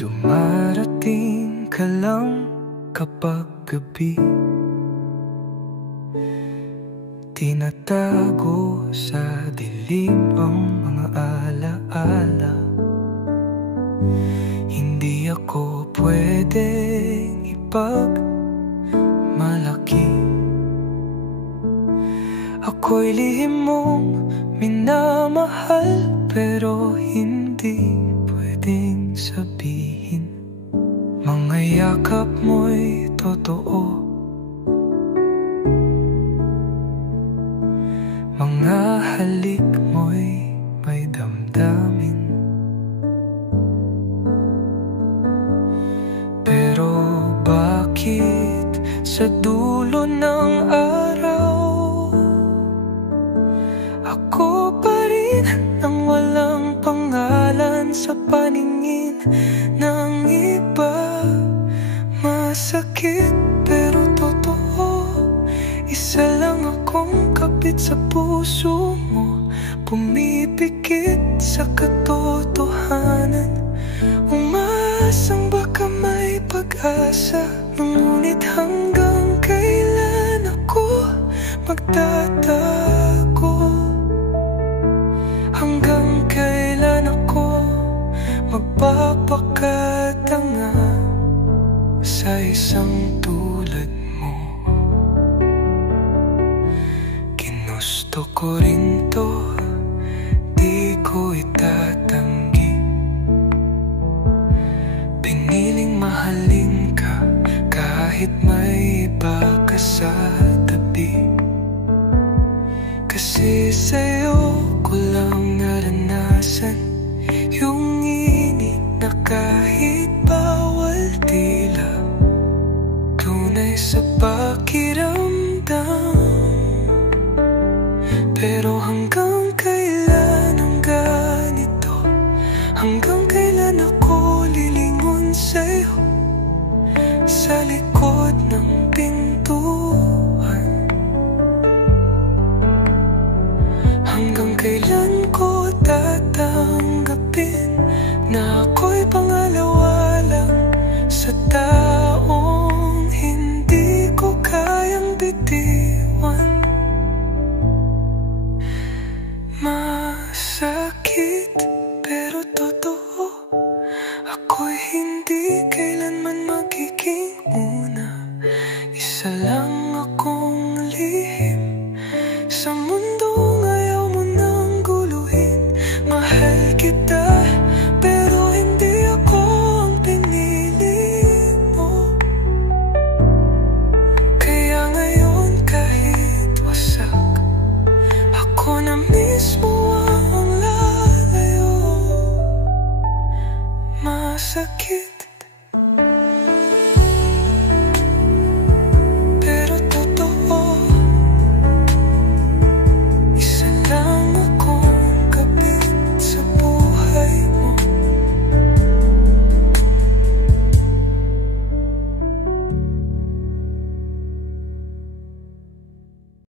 Dumarating ka lang kapag gabi, tinatago sa dilim ang mga alaala. Hindi ako pwedeng ipagmalaki. Ako'y lihim mong minamahal, pero hindi pwedeng sabihin. Mga yakap mo'y totoo, mga halik mo'y may damdamin. Pero bakit sa dulo ng araw ako pa rin ang walang pangalan sa paningin ng iba? Masakit pero totoo, isa lang akong kapit sa puso mo, pumipikit sa katotohanan. Umaasang baka may pag-asa, ngunit hanggang kailan ako magtatago? Hanggang kailan ako magpapakatanga sa isang tulad mo? Ginusto ko rin to, di ko itatanggi. Piniling mahalin ka kahit may iba ka sa tabi. Kasi sa'yo ko lang naranasan yung init na kahit bawal tila, tunay sa pakiramdam. Pero hanggang kailan ang ganito? Hanggang kailan ako lilingon sa'yo sa likod ng pintuan? Hanggang kailan ko tatanggapin na ako'y pangalawa lang sa taong hindi ko kayang bitiwan? Masakit pero totoo, ako'y hindi kailanman magiging una. Isa lang akong lihim sa mundong ayaw mo nang guluhin. Mahal kita